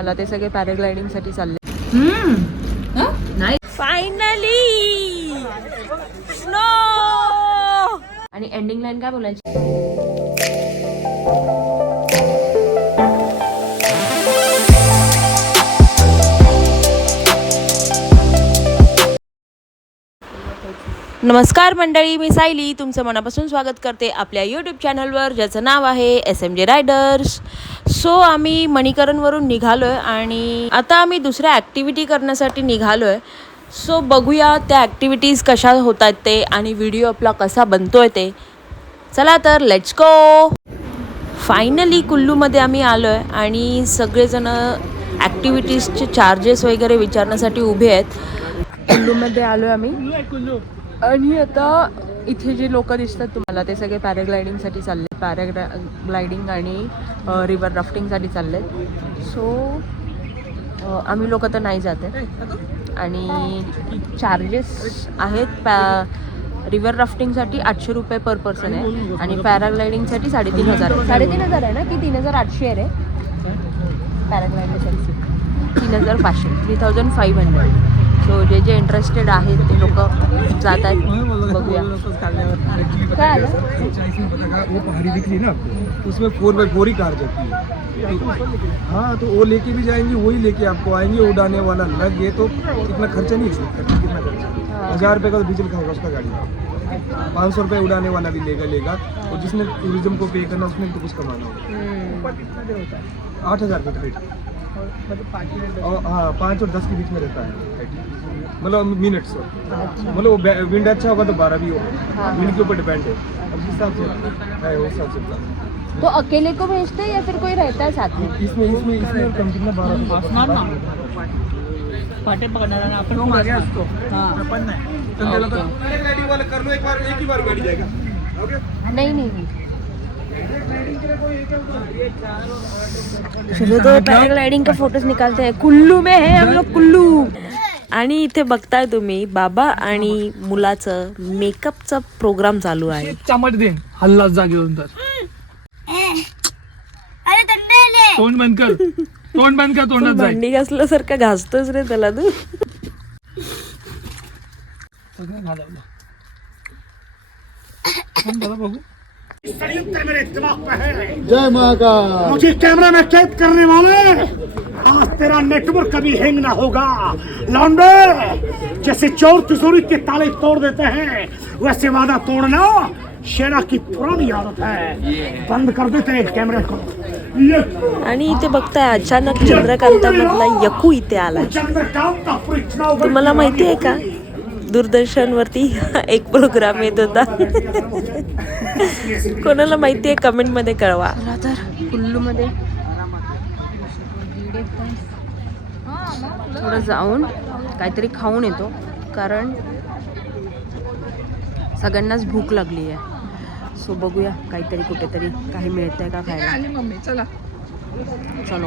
मला ते सगळे पॅराग्लायडिंग साठी चालले. Finally snow. आणि एंडिंग लाईन काय बोलायची? नमस्कार मंडळी, मी सायली तुमचं मनापासून स्वागत करते आपल्या यूट्यूब चॅनलवर, ज्याचं नाव आहे SMJ रायडर्स. सो आम्ही मणीकरणवरून निघालो आहे आणि आता आम्ही दुसऱ्या ॲक्टिव्हिटी करण्यासाठी निघालो आहे. सो बघूया त्या ॲक्टिव्हिटीज कशा होत आहेत ते आणि व्हिडिओ आपला कसा बनतो आहे ते. चला तर लेट्स गो. फायनली कुल्लूमध्ये आम्ही आलो आहे आणि सगळेजण ॲक्टिव्हिटीजचे चार्जेस वगैरे विचारण्यासाठी उभे आहेत. कुल्लूमध्ये आलो आहे आम्ही आणि आता इथे जे लोक दिसतात तुम्हाला ते सगळे पॅराग्लायडिंगसाठी चालले. पॅराग्लायडिंग आणि रिव्हर राफ्टिंगसाठी चालले. सो आम्ही लोक तर नाही जात आहे आणि चार्जेस आहेत. रिव्हर राफ्टिंगसाठी 800 रुपये पर पर्सन आहे आणि पॅराग्लायडिंगसाठी 3,500 आहे ना की 3,800 आहे रे. पॅराग्लायडिंगसाठी 3,500 3,500. सो जे इंटरेस्टेड आहेत ते लोक जात आहेत. बघूया काय आलं. वो पहाड़ी दिख रही है ना आपको, उसमें 4x4 ही कार जाती है. हाँ तो वो लेके भी जाएंगे, वही लेके आपको आएंगे. उड़ाने वाला अलग है तो इतना खर्चा नहीं है. कितना खर्चा? 1,000 रुपये का तो डीजल खाएगा उसका गाड़ी में. 500 रुपये उड़ाने वाला भी लेगा और जिसने टूरिज्म को पे करना उसने तो कुछ कमाना होगा. 8,000 रुपये रेट. हाँ 5 और 10 के बीच में रहता है मतलब मिनट्स. मतलब विंड अच्छा होगा तो 12 भी होगा. विंड के ऊपर डिपेंड है. अब जिस हिसाब से है उस हिसाब से. तो अकेले को भेजते हैं या फिर कोई रहता है साथ में? इसमें कंपनी में 12 फाटे पकड़ना अपन आ गया उसको. हां अपन नहीं तो गाड़ी वाला कर लो एक ही बार गाड़ी जाएगा. ओके नहीं चलो तो पैराग्लाइडिंग का फोटोज निकालते हैं. कुल्लू में है हम लोग, कुल्लू. आणि इथे बघताय तुम्ही बाबा आणि मुलाचं मेकअपचा प्रोग्राम चालू आहे. चमट दे हल्ला जागेवरून तर. तोंड बंद कर, तोंड बंद कर. तोंडात जाय. भांडी घासल्यासारखं घासतोच रे त्याला तू. बघू. जय महाकाल. मुझे कैमरा में कैद करने वाले, आज तेरा नेटवर्क कभी हैंग ना होगा. लौंडे जैसे चोर तिजोरी के ताले तोड़ देते हैं वैसे वादा तोड़ना शेरा की पुरानी आदत है. बंद कर देते हैं कैमरे को. आणि इथे बघताय अचानक चंद्रकांतामधला यकू इथे आला. तुम्हाला माहिती आहे का दूरदर्शन वरती एक प्रोग्राम येत होता. कोणाला माहिती आहे कमेंट मध्ये कळवा. तर कुल्लू मध्ये थोडं जाऊन काहीतरी खाऊन येतो कारण सगळ्यांनाच भूक लागली आहे. सो बघूया काहीतरी कुठेतरी काही मिळतंय का खायला. चलो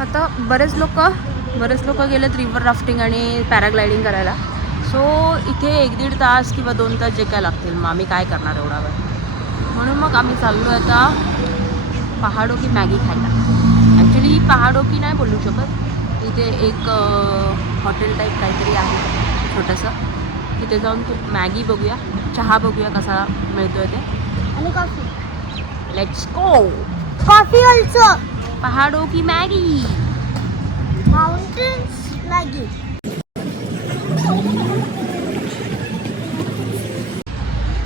आता बरेच लोक गेलेत रिव्हर राफ्टिंग आणि पॅराग्लायडिंग करायला. सो इथे 1-1.5 तास किंवा 2 तास जे काय लागतील मग आम्ही काय करणार एवढा वेळ. म्हणून मग आम्ही चाललो आता पहाडो की मॅगी खायला. ॲक्च्युली पहाडो की नाही बोलू शकत. इथे एक हॉटेल टाईप काहीतरी आहे छोटंसं. तिथे जाऊन मॅगी बघूया, चहा बघूया कसा मिळतोय ते. आणि coffee. Let's go. Coffee also. पहाडो की मॅगी. Mountains Maggi.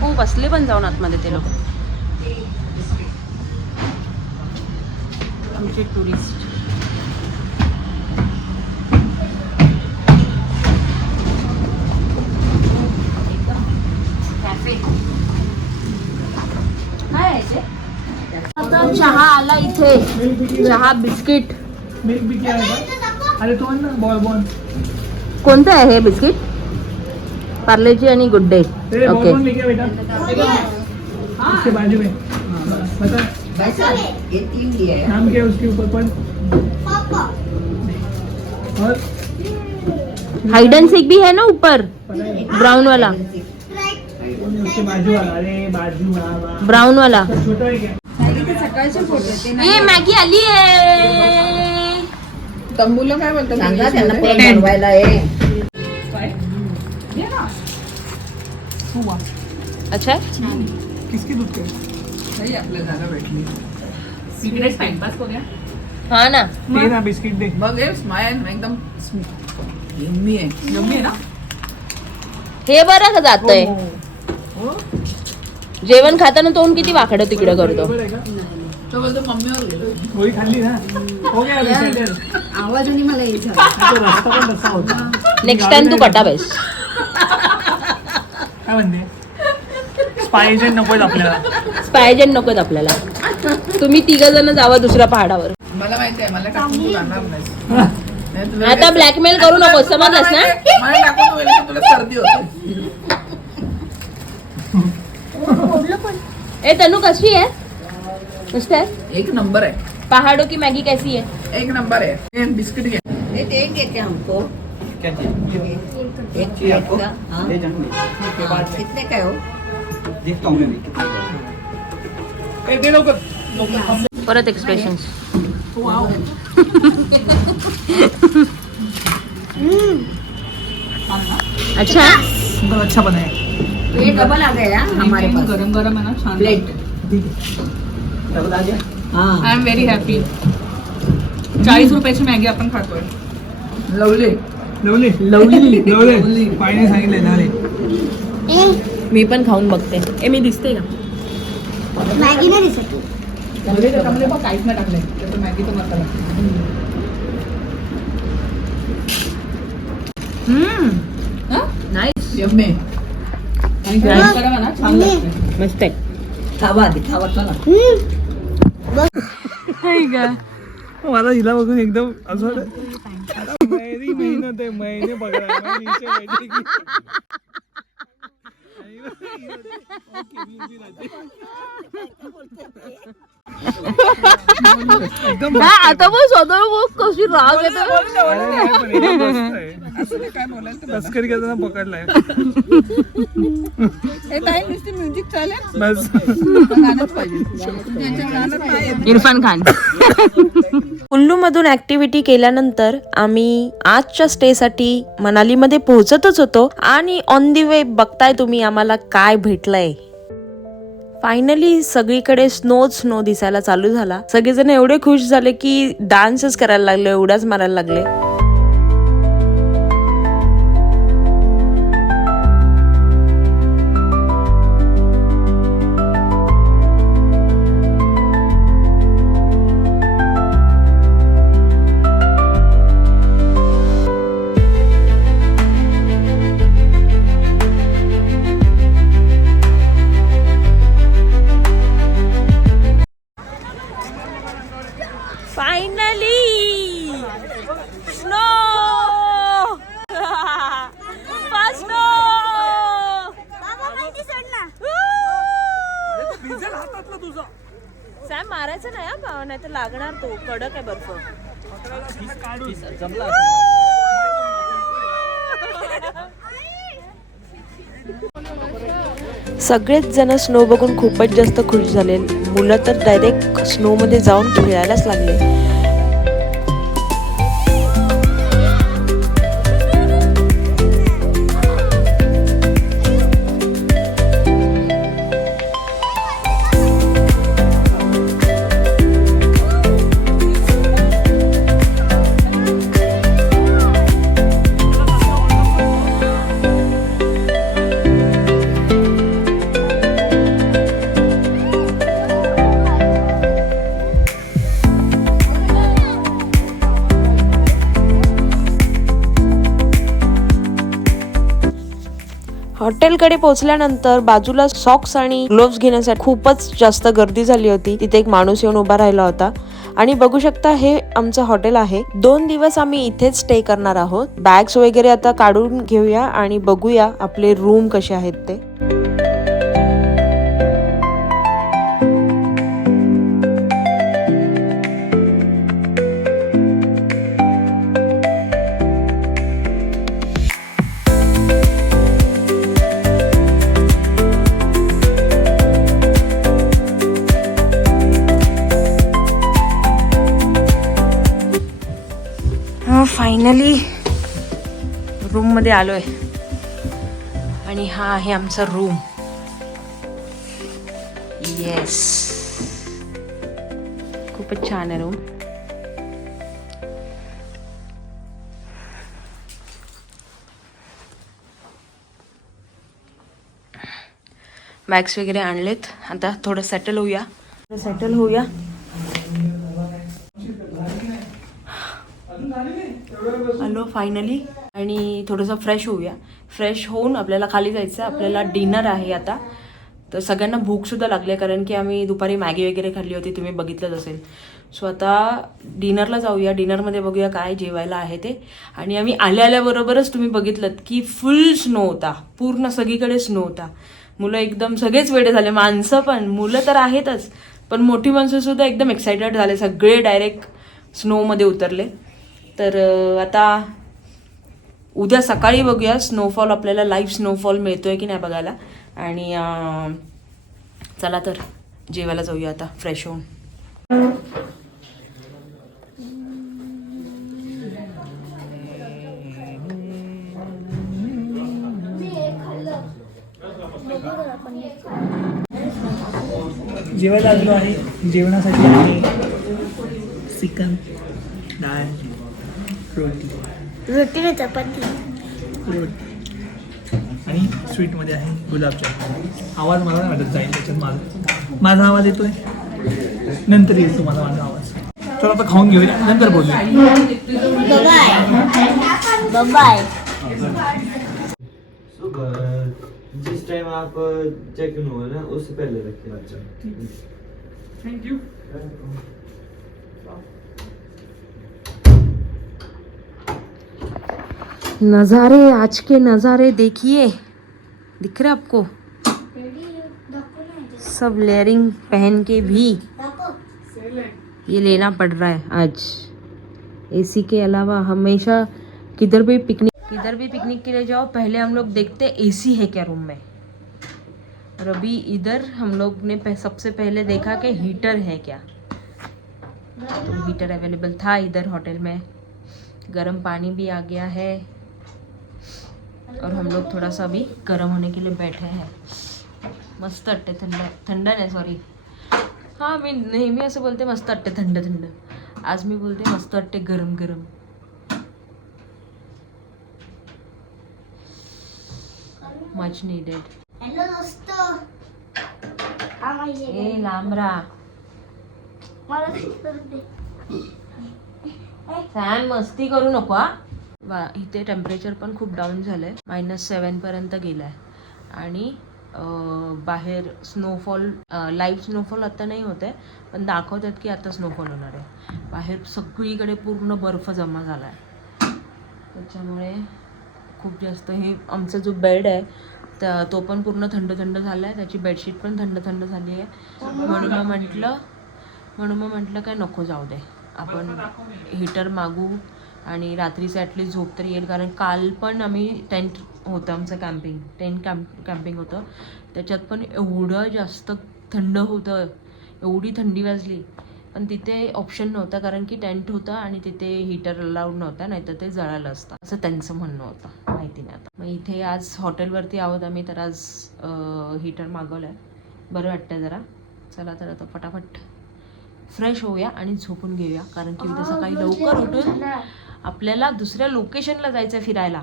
हो बसले पण जाऊन आतमध्ये ते लोक आमचे टुरिस्ट. कॅफे काय आहे ते. आता चहा आला इथे. चहा बिस्किट. मिल्क भी क्या है? अरे तो ना बॉल. कोणतं आहे हे बिस्किट? पार्लेजी आणि गुड डे. ओके लेके बेटा इसके बाजू में. बता नाम क्या है उसके ऊपर पर. और हाइड एंड सीक भी है ना ऊपर ब्राउन वाला. उसके बाजू वाला. अरे बाजू वाला ब्राउन वाला. छोटा है क्या? ये मॅगी आली आहे. तंबूला काय बोलतात सांगा त्यांना इंग्लिशमध्ये? पण बनवायला आहे. ये ना. अच्छा किसकी दूध के नाही आपल्या जागा भेटली सिगरेट टाइमपास करूया हा ना. दे ना बिस्किट दे. बघ हे स्माईल एकदम यम्मी आहे ना हे बरं का जातंय हो जेवण खाताना तोंड किती वाकडं तिकडं करतो. तो बोलतो मम्मीवर गेलो वही खाल्ली ना हो गया डिसाइडेड. आवाजाने मला यायचं तो रस्ता पण तसा होता. नेक्स्ट टाइम तू कटा बेस. काय म्हणते स्पायजन नकोय आपल्याला. स्पायजन नकोत आपल्याला. तुम्ही तिघ जण जावा दुसऱ्या पहाडावर. मला माहिती आहे मला टाकून तू जाणार नाही तुला आता ब्लॅकमेल करू नको समजलंस ना. मला टाकून गेलं की तुला सर्दी होते ए तनु कशी आहे मस्त आहे. एक नंबर आहे पहाड़ों की मैगी कैसी है. एक नंबर है ये बिस्किट घे हे देंगे क्या हमको क्या चाहिए एक प्लेट का हाँ हाँ, कितने का हो देखता हूँ मैं काही दे लवकर. परत एक्सप्रेशन. अच्छा बहुत अच्छा बनाया. ये डबल आ गया हमारे पास गरम गरम है ना छान प्लेट डबल आ गया. हाँ आय एम व्हेरी हॅपी 40 रुपयाची मॅगी आपण खातोय लवली लवली लवली पाहिजे सांगितले ना रे. मी पण खाऊन बघते. ए मी दिसते का. मॅगी नाही दिसत. लवली त्याच्यामध्ये पण काहीच नाही टाकलंय त्याचं मॅगीचा मसाला नाईस यम्मी आणि गरम गरम आहे ना छान लागते मस्त आहे. खावा आधी खावा चला मला हिला बघून एकदम असं वाटलं, मेरी मेहनत आहे महिने पकडा एकदम आता पण स्वतः कशी राग येतो. काय बोलायचं तस्करी करताना पकडलाय हे टाइम नुसती म्युझिक चालेल बस. गाणंच पाहिजे त्यांच्या गाणं नाही येत. इरफान खान. कुल्लू मधून ऍक्टिव्हिटी केल्यानंतर आम्ही आजच्या स्टे साठी मनालीमध्ये पोहोचतच होतो आणि ऑन दी वे बघताय तुम्ही आम्हाला काय भेटलंय. फायनली सगळीकडे स्नो दिसायला चालू झाला. सगळेजण एवढे खुश झाले की डान्सच करायला लागले, उड्याच मारायला लागले. Finally snow first snow. Sam मारायचं नाही हा, नाही तर लागणार. तो कडक आहे बर्फ. सगळेच जण स्नो बघून खूपच जास्त खुश झाले. मुलं तर डायरेक्ट स्नो मध्ये जाऊन खेळायलाच लागले. हॉटेलकडे पोहोचल्यानंतर बाजूला सॉक्स आणि ग्लोव्स घेण्यासाठी खूपच जास्त गर्दी झाली होती. तिथे एक माणूस येऊन उभा राहिला होता आणि बघू शकता हे आमचं हॉटेल आहे. 2 दिवस आम्ही इथेच स्टे करणार आहोत. बॅग्स वगैरे आता काढून घेऊया आणि बघूया आपले रूम कसे आहेत ते. फायनली रूममध्ये आलो आहे आणि हा आहे आमचा रूम. येस, खूपच छान आहे रूम. बॅग्स वगैरे आणलेत. आता थोडं सेटल होऊया. आलो फायनली आणि थोडंसं फ्रेश होऊया. फ्रेश होऊन आपल्याला खाली जायचं. आपल्याला डिनर आहे आता. तर सगळ्यांना भूकसुद्धा लागली आहे कारण की आम्ही दुपारी मॅगी वगैरे खाल्ली होती, तुम्ही बघितलंच असेल. सो आता डिनरला जाऊया. डिनरमध्ये बघूया काय जेवायला आहे ते. आणि आम्ही आल्याबरोबरच तुम्ही बघितलं की फुल स्नो होता, पूर्ण सगळीकडे स्नो होता. मुलं एकदम सगळेच वेडे झाले, माणसं पण. मुलं तर आहेतच, पण मोठी माणसंसुद्धा एकदम एक्सायटेड झाले. सगळे डायरेक्ट स्नोमध्ये उतरले. तर आता उद्या सकाळी बघूया स्नोफॉल, आपल्याला लाईव्ह स्नोफॉल मिळतोय की नाही बघायला. आणि चला तर जेवायला जाऊया आता फ्रेश होऊन. जेवायला आलो आहे. जेवणासाठी आहे चिकन, डाळ, रोटी में चपाती. रोटी आणि स्वीटमध्ये आहे गुलाबजाम. आवाज मला नाही वाटत जाईल त्याच्यात. माझा आवाज येतोय, नंतर येईल तुम्हाला माझा आवाज. चला आता खाऊन घेऊया, नंतर बोलूया. बाय. जिस टाइम आप चेक इन हुआ ना उससे पहले रखिए. अच्छा थैंक यू. नज़ारे, आज के नज़ारे देखिए, दिख रहा है आपको? सब लेयरिंग पहन के भी ये लेना पड़ रहा है आज. एसी के अलावा हमेशा किधर भी पिकनिक के लिए जाओ, पहले हम लोग देखते एसी है क्या रूम में. और अभी इधर हम लोग ने सबसे पहले देखा कि हीटर है क्या. तो हीटर अवेलेबल था इधर होटल में. गर्म पानी भी आ गया है और हम लोग थोड़ा सा अभी गर्म होने के लिए बैठे हैं. मस्त वाटते. थंड नाही, सॉरी. हां, मी नेहमी असं बोलते मस्त वाटते थंड. आज मी बोलते मस्त वाटते गरम. Much needed. हॅलो दोस्तों. ए लांबरा, मला करू दे. फॅन मस्ती करू नको हा. इथे टेम्परेचर पण खूप डाऊन झालंय, -7 पर्यंत गेलाय. आणि बाहेर स्नोफॉल, लाईव्ह स्नोफॉल आता नाही होत आहे, पण दाखवतात की आता स्नोफॉल होणार आहे. बाहेर सगळीकडे पूर्ण बर्फ जमा झाला आहे. त्याच्यामुळे खूप जास्त हे आमचा जो बेड आहे तो पण पूर्ण थंड झाला आहे. त्याची बेडशीट पण थंड झाली आहे. म्हणून मग म्हटलं काय नको, जाऊ दे, आपण हीटर मागू आणि रात्रीचं ॲटलीस्ट झोप तरी येईल. कारण काल पण आम्ही टेंट होतं आमचं, कॅम्पिंग होतं. त्याच्यात पण एवढं जास्त थंड होतं, एवढी थंडी वाजली. पण तिथे ऑप्शन नव्हता कारण की टेंट होतं आणि तिथे हीटर अलाउड नव्हता, नाहीतर ते जळालं असतं असं त्यांचं म्हणणं होतं. माहिती नाही आता. मग इथे आज हॉटेलवरती आहोत आम्ही, तर आज हीटर मागवलं आहे. बरं वाटतं जरा. चला तर आता फटाफट फ्रेश होऊया आणि झोपून घेऊया. कारण की उद्या सकाळी लवकर उठून आपल्याला दुसऱ्या लोकेशनला जायचं फिरायला.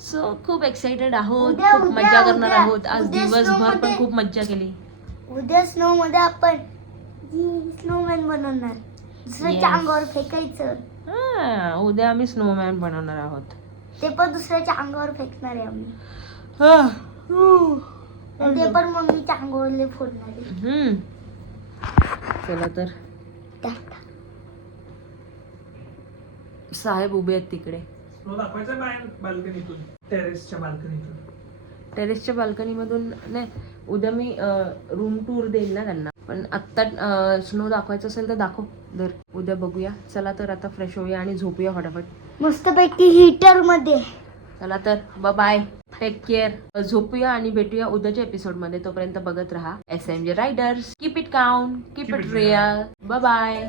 सो खूप एक्साइटेड आहोत, खूप मज्जा करणार आहोत. आज दिवसभर पण खूप मज्जा केली. उद्या स्नो मध्ये आपण स्नोमॅन बनवणार. दुसऱ्याच्या अंगावर फेकायचं. उद्या आम्ही स्नोमॅन बनवणार आहोत. ते पण दुसऱ्याच्या अंगावर फेकणार आहे आम्ही. आणि ते पण मम्मीच्या अंगावर फोडणार आहे. चला तर. साहेब उभे आहेत तिकडे. स्नो दाखवायचा बाहेर बाल्कनीतून, टेरेसच्या बाल्कनीमधून नाही. उद्या मी रूम टूर देईल ना त्यांना. पण आत्ता स्नो दाखवायचं असेल तर दाखव दर. उद्या बघूया. चला तर आता फ्रेश होऊया आणि झोपूया फटाफट मस्तपैकी हीटर मध्ये. चला तर, बाय, टेक केअर. झोपूया आणि भेटूया उद्याच्या एपिसोडमध्ये. तोपर्यंत बघत राहा SMJ riders. Keep it count, keep it real. Bye.